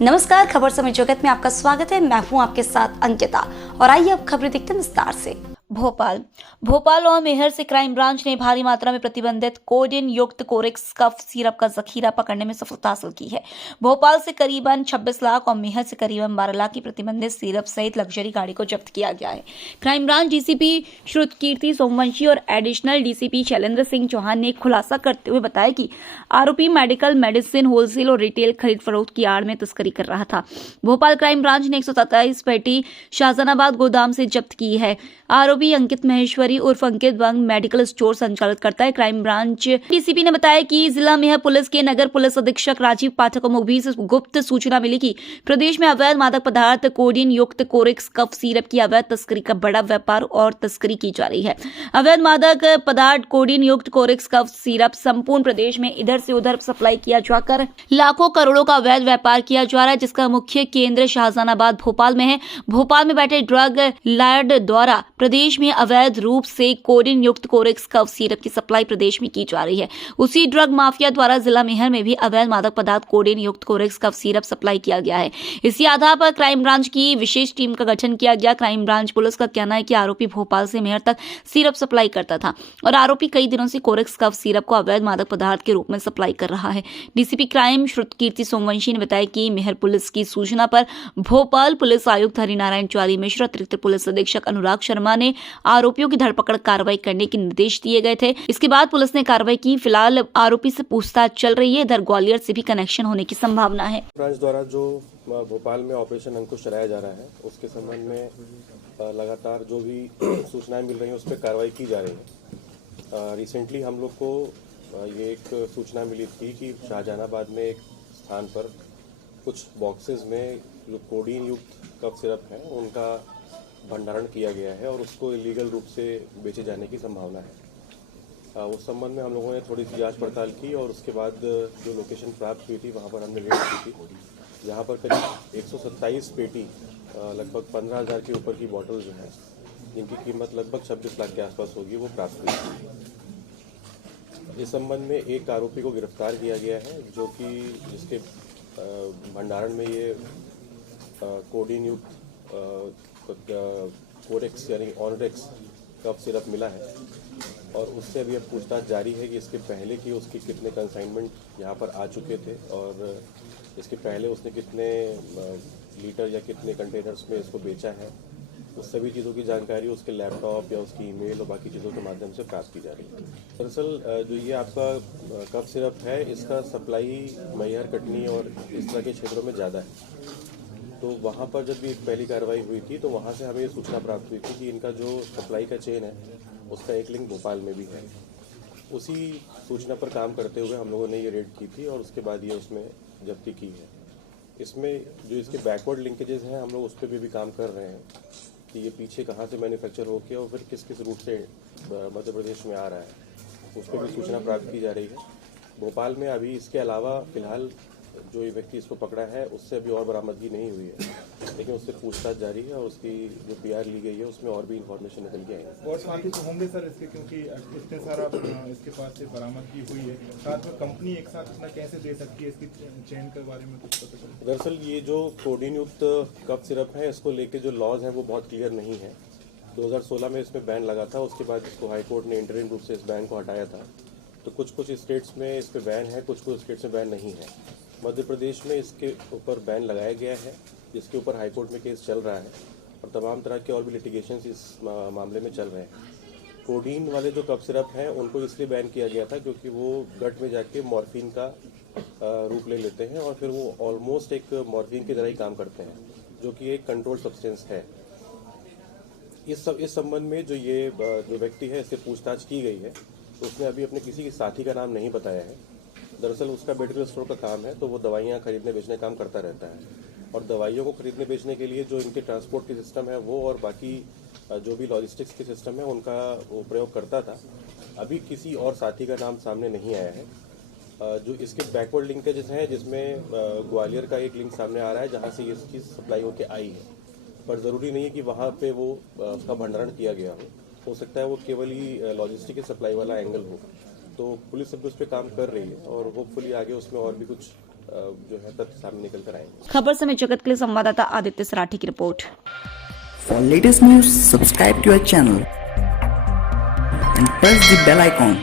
नमस्कार, खबर समय जगत में आपका स्वागत है। मैं हूं आपके साथ अंकिता और आइए अब खबरें देखते हैं विस्तार से। भोपाल और मेहर से क्राइम ब्रांच ने भारी मात्रा में प्रतिबंधित कोडेन युक्त कोरेक्स कफ सिरप का जखीरा पकड़ने में सफलता हासिल की है। भोपाल से करीबन 26 लाख और मेहर से करीबन 12 लाख की प्रतिबंधित सिरप सहित लग्जरी गाड़ी को जब्त किया गया है। Crime branch DCP Shrutkirti Somvanshi और एडिशनल डीसीपी शैलेंद्र सिंह चौहान ने खुलासा करते हुए बताया कि आरोपी मेडिकल मेडिसिन होलसेल और रिटेल खरीद फरोख्त की आड़ में तस्करी कर रहा था। भोपाल क्राइम ब्रांच ने 127 पेटी शाहजहानाबाद गोदाम से जब्त की है। आरोपी अंकित महेश्वरी उर्फ अंकित बंग मेडिकल स्टोर संचालित करता है। क्राइम ब्रांच डीसीपी ने बताया कि जिला मेहर पुलिस के नगर पुलिस अधीक्षक राजीव पाठक को मुखबिर से गुप्त सूचना मिली कि प्रदेश में अवैध मादक पदार्थ कोडेन युक्त कोरेक्स कफ सिरप की अवैध तस्करी का बड़ा व्यापार और तस्करी की जा रही है। अवैध मादक पदार्थ कोडेन युक्त कोरेक्स कफ सिरप संपूर्ण प्रदेश में इधर से उधर सप्लाई किया जाकर लाखों करोड़ों का अवैध व्यापार किया जा रहा है, जिसका मुख्य केंद्र शाहजहानाबाद भोपाल में है। भोपाल में बैठे ड्रग लॉर्ड द्वारा प्रदेश में अवैध रूप से कोडेन युक्त कोरेक्स कफ सिरप की सप्लाई प्रदेश में की जा रही है। उसी ड्रग माफिया द्वारा जिला मेहर में भी अवैध मादक पदार्थ कोडेन युक्त कोरेक्स कफ सिरप सप्लाई किया गया है। इसी आधार पर क्राइम ब्रांच की विशेष टीम का गठन किया गया। क्राइम ब्रांच पुलिस का कहना है कि आरोपी भोपाल से मेहर तक सिरप सप्लाई करता था और आरोपी कई दिनों से कोरेक्स कफ सिरप को अवैध मादक पदार्थ के रूप में सप्लाई कर रहा है। डीसीपी क्राइम श्रुतकीर्ति सोमवंशी ने बताया कि मेहर पुलिस की सूचना पर भोपाल पुलिस आयुक्त हरिनारायण चौधरी मिश्र, अतिरिक्त पुलिस अधीक्षक अनुराग शर्मा ने आरोपियों की धरपकड़ कार्रवाई करने के निर्देश दिए गए थे। इसके बाद पुलिस ने कार्रवाई की। फिलहाल आरोपी से पूछताछ चल रही है। इधर ग्वालियर से भी कनेक्शन होने की संभावना है। ब्रांच द्वारा जो भोपाल में ऑपरेशन अंकुश चलाया जा रहा है, उसके संबंध में लगातार जो भी सूचनाएं मिल रही हैं उस पर कार्रवाई की जा रही है। रिसेंटली हम लोग को ये एक सूचना मिली थी कि शाहजहानाबाद में एक स्थान पर कुछ बॉक्सेस में जो कोडेन युक्त कफ सिरप है उनका भंडारण किया गया है और उसको इलीगल रूप से बेचे जाने की संभावना है। उस संबंध में हम लोगों ने थोड़ी सी जांच पड़ताल की और उसके बाद जो लोकेशन प्राप्त हुई थी वहाँ पर हमने रेड की थी, जहाँ पर करीब 127 पेटी लगभग 15,000 के ऊपर की बॉटल जो है जिनकी कीमत लगभग 26 लाख के आसपास होगी वो प्राप्त हुई थी। इस संबंध में एक आरोपी को गिरफ्तार किया गया है जो कि जिसके भंडारण में ये कोडेन युक्त कोरेक्स यानी ऑनरेक्स कफ सिरप मिला है और उससे अभी अब पूछताछ जारी है कि इसके पहले की उसके कितने कंसाइनमेंट यहाँ पर आ चुके थे और इसके पहले उसने कितने लीटर या कितने कंटेनर्स में इसको बेचा है। उस सभी चीज़ों की जानकारी उसके लैपटॉप या उसकी ईमेल और बाकी चीज़ों के माध्यम से प्राप्त की जा रही है। दरअसल जो ये आपका कफ सिरप है इसका सप्लाई मैहर, कटनी और इस तरह के क्षेत्रों में ज़्यादा है। तो वहाँ पर जब भी पहली कार्रवाई हुई थी तो वहाँ से हमें ये सूचना प्राप्त हुई थी कि इनका जो सप्लाई का चेन है उसका एक लिंक भोपाल में भी है। उसी सूचना पर काम करते हुए हम लोगों ने ये रेड की थी और उसके बाद ये उसमें जब्ती की है। इसमें जो इसके बैकवर्ड लिंकेजेस हैं हम लोग उस पर भी काम कर रहे हैं कि ये पीछे कहाँ से मैन्युफैक्चर होकर और फिर किस किस रूट से मध्य प्रदेश में आ रहा है, उस पर भी सूचना प्राप्त की जा रही है। भोपाल में अभी इसके अलावा फिलहाल जो ये व्यक्ति इसको पकड़ा है उससे अभी और बरामदगी नहीं हुई है, लेकिन उससे पूछताछ जारी है और उसकी जो पीआर ली गई है उसमें और भी इंफॉर्मेशन निकल के आएंगे। और साथी तो होंगे सर इसके, क्योंकि इतने सारा इसके पास से बरामदगी हुई है, साथ में कंपनी एक साथ इतना कैसे दे सकती है, इसकी चेन के बारे में कुछ पता चला? दरअसल ये जो कोडेन युक्त कफ सिरप है इसको लेके जो लॉज है वो बहुत क्लियर नहीं है। 2016 में इसमें बैन लगा था, उसके बाद इसको हाईकोर्ट ने इंटरिम रूप से इस बैन को हटाया था। तो कुछ स्टेट्स में इस पर बैन है, कुछ स्टेट्स में बैन नहीं है। मध्य प्रदेश में इसके ऊपर बैन लगाया गया है जिसके ऊपर हाईकोर्ट में केस चल रहा है और तमाम तरह के और भी लिटिगेशंस इस मामले में चल रहे हैं। कोडीन वाले जो कफ सिरप हैं उनको इसलिए बैन किया गया था क्योंकि वो गट में जाके मॉर्फिन का रूप ले लेते हैं और फिर वो ऑलमोस्ट एक मॉर्फिन की तरह ही काम करते हैं, जो कि एक कंट्रोल्ड सब्सटेंस है। इस संबंध में जो व्यक्ति है इससे पूछताछ की गई है तो उसने अभी अपने किसी के साथी का नाम नहीं बताया है। दरअसल उसका मेडिकल स्टोर का काम है तो वो दवाइयाँ खरीदने बेचने काम करता रहता है और दवाइयों को खरीदने बेचने के लिए जो इनके ट्रांसपोर्ट की सिस्टम है वो और बाकी जो भी लॉजिस्टिक्स की सिस्टम है उनका वो प्रयोग करता था। अभी किसी और साथी का नाम सामने नहीं आया है। जो इसके बैकवर्ड लिंकेजेस हैं जिसमें ग्वालियर का एक लिंक सामने आ रहा है जहाँ से ये चीज़ सप्लाई होकर आई है, पर ज़रूरी नहीं है कि वहाँ पे वो उसका भंडारण किया गया हो सकता है वो केवल ही लॉजिस्टिक की सप्लाई वाला एंगल हो। तो पुलिस अब उस पर काम कर रही है और होपफुली आगे उसमें और भी कुछ जो है तथ्य सामने निकल कर आएंगे। खबर समय जगत के लिए संवाददाता आदित्य सराठी की report. For latest news, subscribe to our channel and press the bell icon